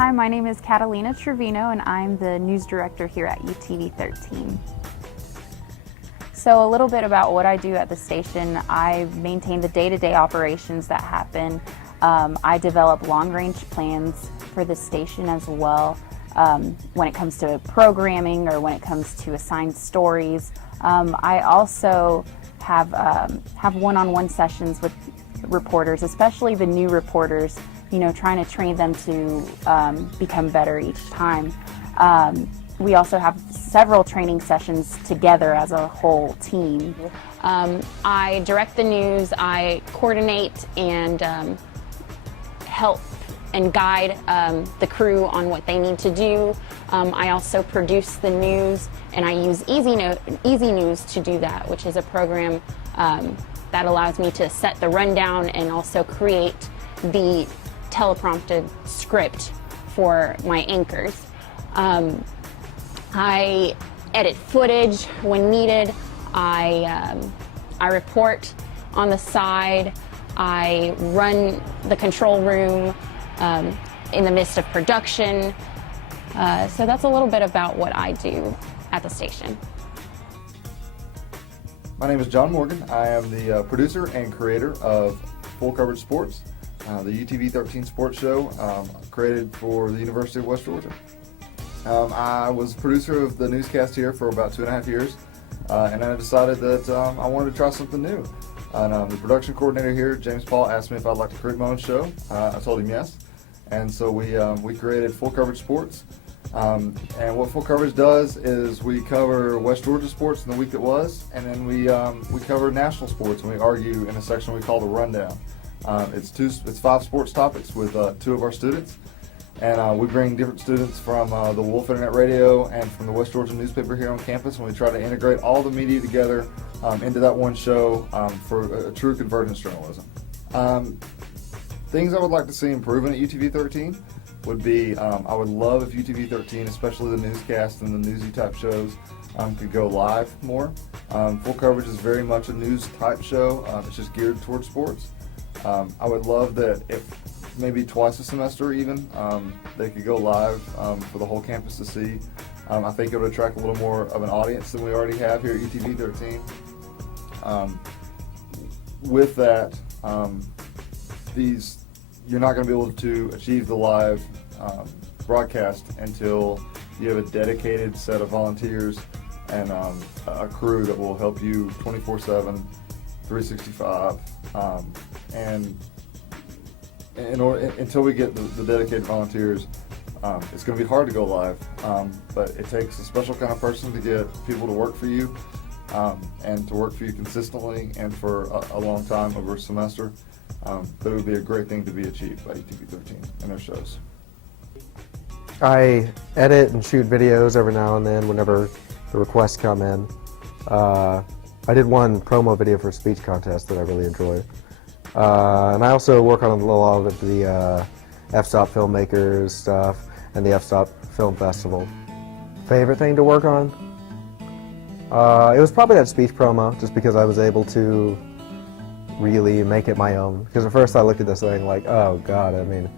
Hi, my name is Catalina Trevino and I'm the news director here at UTV-13. So a little bit about what I do at the station. I maintain the day-to-day operations that happen. I develop long-range plans for the station as well when it comes to programming or when it comes to assigned stories. I also have one-on-one sessions with reporters, especially the new reporters, trying to train them to become better each time. We also have several training sessions together as a whole team. I direct the news, I coordinate and help and guide the crew on what they need to do. I also produce the news, and I use Easy News to do that, which is a program that allows me to set the rundown and also create the teleprompted script for my anchors. I edit footage when needed. I report on the side. I run the control room in the midst of production. So that's a little bit about what I do at the station. My name is John Morgan. I am the producer and creator of Full Coverage Sports, the UTV-13 sports show created for the University of West Georgia. I was producer of the newscast here for about 2.5 years, and I decided that I wanted to try something new. And the production coordinator here, James Paul, asked me if I'd like to create my own show. I told him yes, and so we created Full Coverage Sports. And what Full Coverage does is we cover West Georgia sports in the week that was, and then we cover national sports, and we argue in a section we call the Rundown. It's 5 sports topics with 2 of our students. And we bring different students from the Wolf Internet Radio and from the West Georgia newspaper here on campus, and we try to integrate all the media together into that one show for a true convergence journalism. Things I would like to see improving at UTV-13 would be, I would love if UTV-13, especially the newscast and the newsy type shows, could go live more. Full Coverage is very much a news type show. It's just geared towards sports. I would love that if maybe twice a semester even, they could go live for the whole campus to see. I think it would attract a little more of an audience than we already have here at UTV-13. With that, you're not going to be able to achieve the live broadcast until you have a dedicated set of volunteers and a crew that will help you 24/7, 365, and until we get the dedicated volunteers, it's going to be hard to go live, but it takes a special kind of person to get people to work for you and to work for you consistently and for a long time over a semester. But it would be a great thing to be achieved by UTV-13 and their shows. I edit and shoot videos every now and then whenever the requests come in. I did one promo video for a speech contest that I really enjoyed. And I also work on a lot of the F-Stop filmmakers stuff and the F-Stop Film Festival. Favorite thing to work on? It was probably that speech promo, just because I was able to really make it my own. Because at first I looked at this thing like, oh god, I mean,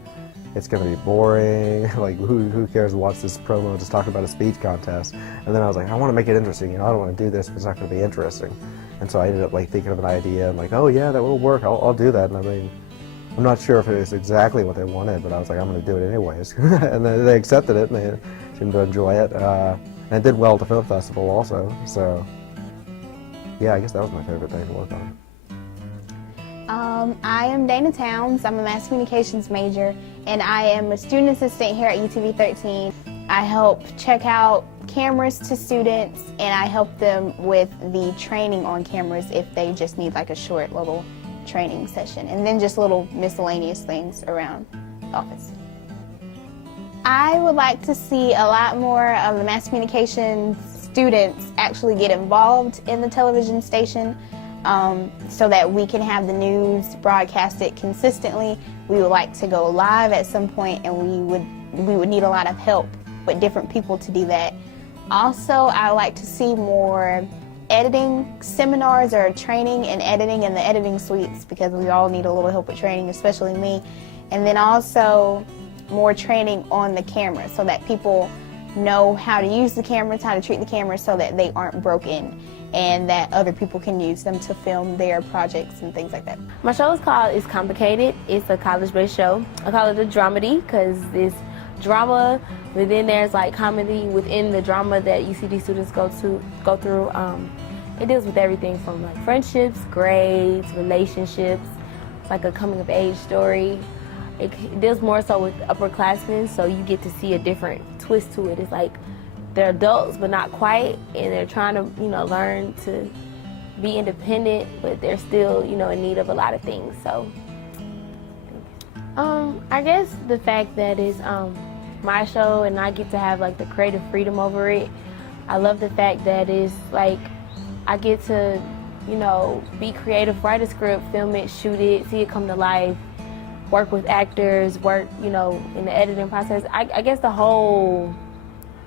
it's going to be boring. Like, who cares to watch this promo just talk about a speech contest? And then I was like, I want to make it interesting. I don't want to do this if it's not going to be interesting. And so I ended up thinking of an idea and oh yeah, that will work. I'll do that. And I mean, I'm not sure if it was exactly what they wanted, but I was like, I'm going to do it anyways. And then they accepted it and they seemed to enjoy it. And it did well at the film festival also. So yeah, I guess that was my favorite thing to work on. I am Dana Towns. I'm a mass communications major, and I am a student assistant here at UTV-13. I help check out cameras to students, and I help them with the training on cameras if they just need a short little training session, and then just little miscellaneous things around the office. I would like to see a lot more of the mass communications students actually get involved in the television station. So that we can have the news broadcasted consistently. We would like to go live at some point, and we would need a lot of help with different people to do that. Also, I like to see more editing seminars or training in editing in the editing suites, because we all need a little help with training, especially me. And then also more training on the camera so that people know how to use the cameras, how to treat the cameras so that they aren't broken and that other people can use them to film their projects and things like that. My show is called It's Complicated. It's a college-based show. I call it a dramedy because it's drama, but then there's like comedy within the drama that UCD students go through. It deals with everything from like friendships, grades, relationships. It's like a coming-of-age story. It deals more so with upperclassmen, so you get to see a different twist to it. It's like they're adults, but not quite, and they're trying to, learn to be independent, but they're still, in need of a lot of things. So, I guess the fact that it's my show and I get to have like the creative freedom over it. I love the fact that it's like I get to, be creative, write a script, film it, shoot it, see it come to life, work with actors, work, in the editing process. I guess the whole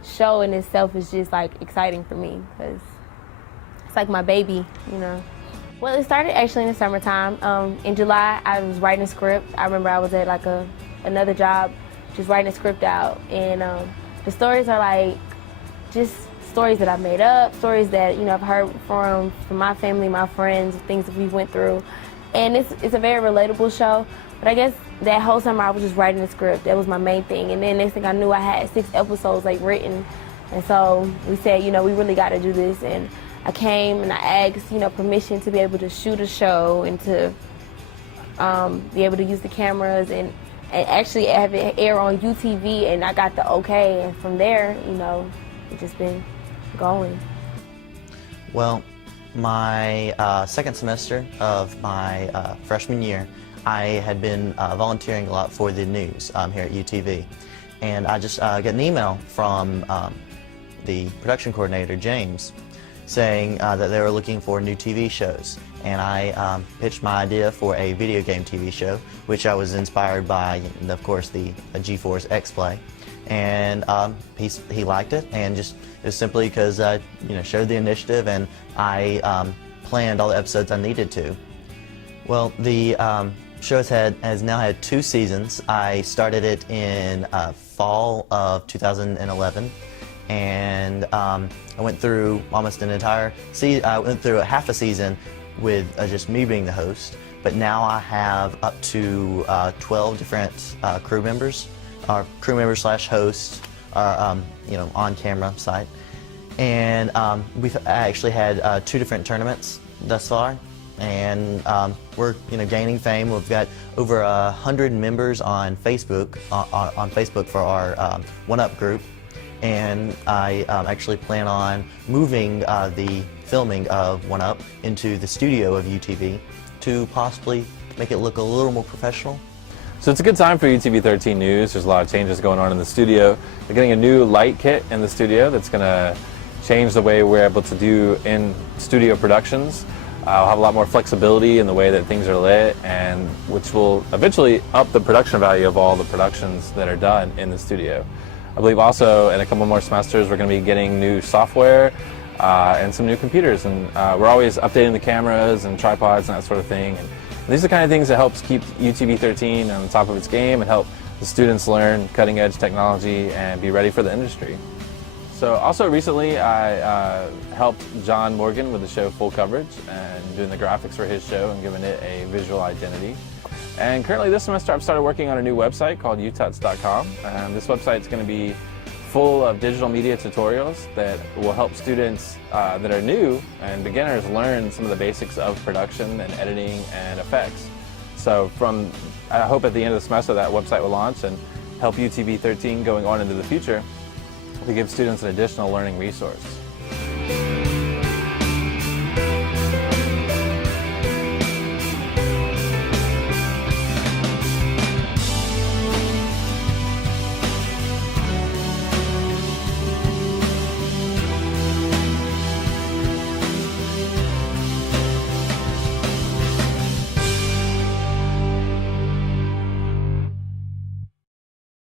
show in itself is just like exciting for me because it's like my baby, Well, it started actually in the summertime. In July, I was writing a script. I remember I was at like another job, just writing a script out, and the stories are like just stories that I made up, stories that I've heard from my family, my friends, things that we went through, and it's a very relatable show. But I guess that whole summer I was just writing a script. That was my main thing. And then next thing I knew, I had 6 episodes like written. And so we said, we really got to do this. And I came and I asked, permission to be able to shoot a show and to be able to use the cameras and actually have it air on UTV. And I got the okay. And from there, it's just been going. Well, my second semester of my freshman year, I had been volunteering a lot for the news here at UTV, and I just got an email from the production coordinator, James, saying that they were looking for new TV shows, and I pitched my idea for a video game TV show, which I was inspired by, of course, the GeForce X-Play, and he liked it, and just it was simply because I showed the initiative and I planned all the episodes I needed to. Well, the show has now had 2 seasons. I started it in fall of 2011, and I went through almost an entire season. I went through a half a season with just me being the host, but now I have up to 12 different crew members, crew members slash hosts, on camera site, and we've actually had 2 different tournaments thus far. And we're gaining fame. We've got over 100 members on Facebook for our One Up group, and I actually plan on moving the filming of One Up into the studio of UTV to possibly make it look a little more professional. So it's a good time for UTV-13 News. There's a lot of changes going on in the studio. We're getting a new light kit in the studio that's going to change the way we're able to do in-studio productions. I'll have a lot more flexibility in the way that things are lit, and which will eventually up the production value of all the productions that are done in the studio. I believe also in a couple more semesters we're going to be getting new software and some new computers, and we're always updating the cameras and tripods and that sort of thing. And these are the kind of things that helps keep UTV-13 on the top of its game and help the students learn cutting-edge technology and be ready for the industry. So also recently I helped John Morgan with the show Full Coverage and doing the graphics for his show and giving it a visual identity. And currently this semester I've started working on a new website called ututs.com, and this website is going to be full of digital media tutorials that will help students that are new and beginners learn some of the basics of production and editing and effects. So I hope at the end of the semester that website will launch and help UTV-13 going on into the future to give students an additional learning resource.